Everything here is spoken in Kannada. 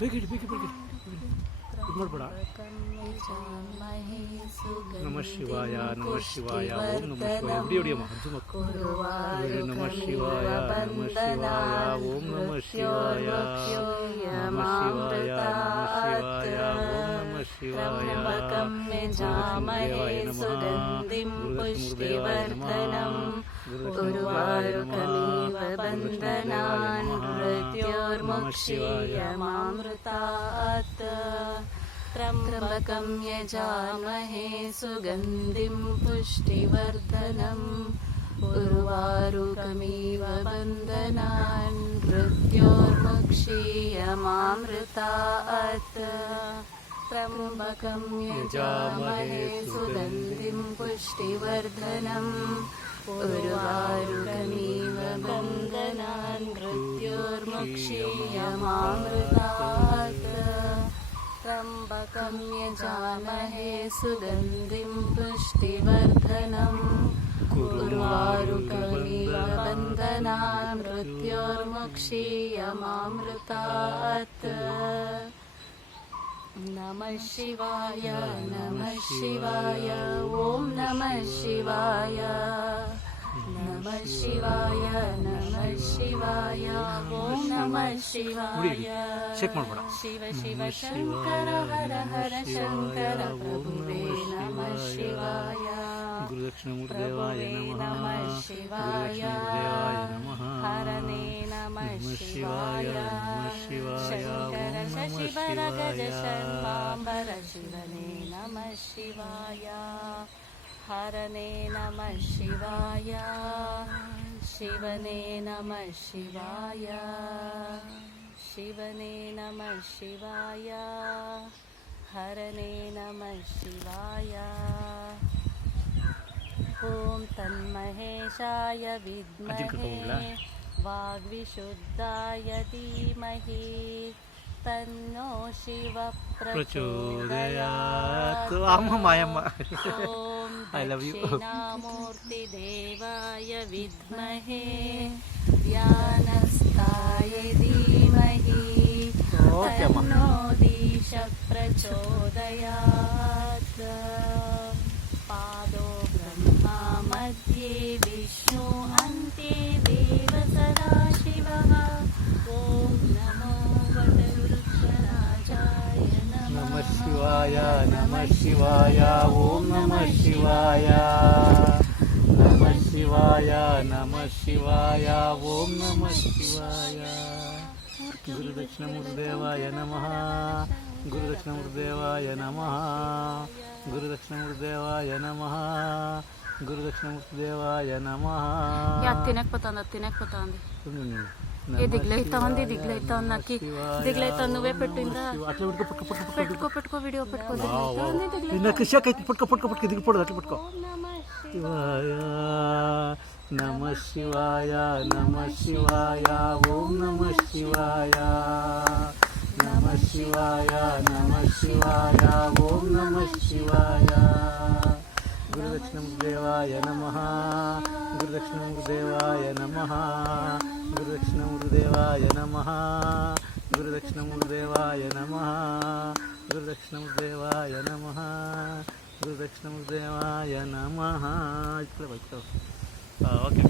ಬೇಕಿಡಿ ಬೇಕಿ ಬೇಕಿಡಿ ಇದು ಮಾಡಬೇಡ. ನಮ ಶಿವಾಯ ನಮ ಶಿವಾಯ ಓಂ ನಮ ಶಿವಾಯ ಹೊಡಿ ಹೊಡಿಯಮ್ಮ ಅಜ್ಜುಮಕ್ಕ. ನಮ ಶಿವಾಯ ನಮ ಶಿವಾಯ ಓಂ ನಮ ಶಿವಾಯ ನಮ ಶಿವಾಯ ನಮ ಶಿವಾಯ ಓಂ ನಮ ಶಿವಾಯ ಜಾಮಹೇ ಸುಗಂಧಿಂ ಪುಷ್ಟಿವರ್ಧನಂ ಉರ್ವಾರುಕಮೇವ ಬಂಧನಾನ್ ಮೃತ್ಯೋರ್ಮುಕ್ಷೀಯಮಾಮೃತಾತ್ ತ್ರ್ಯಂಬಕಂ ಯಜಾಮಹೇ ಸುಗಂಧಿಂ ಪುಷ್ಟಿವರ್ಧನಂ ಉರ್ವಾರುಕಮೇವ ಬಂಧನಾನ್ ಮೃತ್ಯೋರ್ಮುಕ್ಷೀಯಮಾಮೃತಾತ್ ತ್ರ್ಯಂಬಕಂ ಯಜಾಮಹೇ ಸುಗಂಧಿಂ ಪುಷ್ಟಿವರ್ಧನಂ ಉರ್ವಾರುಕಮೇವ ಬಂಧನಾನ್ ಮೃತ್ಯೋರ್ಮುಕ್ಷೀಯಮಾಮೃತಾತ್ ತ್ರ್ಯಂಬಕಂ ಯಜಾಮಹೇ ಸುಗಂಧಿಂ ಪುಷ್ಟಿವರ್ಧನಂ ಉರ್ವಾರುಕಮೇವ ಬಂಧನಾನ್ ಮೃತ್ಯೋರ್ಮುಕ್ಷೀಯಮಾಮೃತಾತ್. ನಮಃ ಶಿವಾಯ ನಮಃ ಶಿವಾಯ ಓಂ ನಮಃ ಶಿವಾಯ ನಮಃ ಶಿವಾಯ ನಮಃ ಶಿವಾಯ ಓಂ ನಮಃ ಶಿವಾಯ. ಶಿವ ಶಿವ ಶಂಕರ ಹರ ಹರ ಶಂಕರ ಪ್ರಭುವೇ ನಮಃ ಶಿವಾಯ. ಪ್ರಭುವೇ ನಮಃ ಶಿವಾಯ ಹರನೇ ನಮಃ ಶಿವಾಯ. ಶಂಕರ ಶಶಿವರ ಗಜ ಶರ್ಮಾಂಬರ ಶಿವನೇ ನಮಃ ಶಿವಾಯ. ಹರನೇ ನಮಃ ಶಿವಾಯ ಶಿವನೇ ನಮಃ ಶಿವಾಯ ಶಿವನೇ ನಮಃ ಶಿವಾಯ ಹರನೇ ನಮಃ ಶಿವಾಯ. ಓಂ ತನ್ಮಹೇಶಾಯ ವಿದ್ಮಹೇ ವಾಗ್ವಿಶುದ್ಧಾಯ ಧೀಮಹಿ ತನ್ನೋ ಶಿವ ಪ್ರಚೋದಯಾತ್. ಓಂ ದಕ್ಷಿಣಾಮೂರ್ತಿ ದೇವಾಯ ವಿದ್ಮಹೇ ಧ್ಯಾನಸ್ಥಾಯ ಧೀಮಹಿ ತನ್ನೋ ದೀಶ ಪ್ರಚೋದಯಾತ್. ಪಾದೋ ಬ್ರಹ್ಮಾ ಮಧ್ಯೆ ವಿಷ್ಣು ಅಂತ್ಯೆ ದೇವ ಸದಾಶಿವಃ. ಓಂ ನಮೋ ವಟವೃಕ್ಷರಾಜಾಯ ನಮಃ ಶಿವಾಯ ನಮಃ ಶಿವಾಯ ಓಂ ನಮಃ ಶಿವಾಯ ನಮಃ ಶಿವಾಯ ನಮಃ ಶಿವಾಯ ಓಂ ನಮಃ ಶಿವಾಯ. ಗುರುದಕ್ಷಿಣಮೂರ್ತಿದೇವಾಯ ನಮಃ ಗುರುದಕ್ಷಿಣಮೂರ್ತಿದೇವಾಯ ನಮಃ ಗುರುದಕ್ಷಿಣಮೂರ್ತಿದೇವಾಯ ನಮಃ ಗುರುದಕ್ಷಿಣಮೂರ್ತಿದೇವಾಯ ನಮಃ. తినకపోతాంది ఏ దిగులైతాంది నాకు దిగులైతాంది. నువ్వే పెట్టిందా పెట్టుకో వీడియో పెట్టుకో. నమ శివాయ నమ శివాయ ఓం నమ శివాయ నమ శివాయ నమ శివాయ ఓం నమ శివాయ. గురుదక్షిణమూర్తిదేవాయ నమః గురుదక్షిణమూర్తిదేవాయ నమః గురుదక్షిణమూర్తిదేవాయ నమః గురుదక్షిణమూర్తిదేవాయ నమః గురుదక్షిణమూర్తిదేవాయ నమః గురుదక్షిణమూర్తిదేవాయ నమః. ఓకే.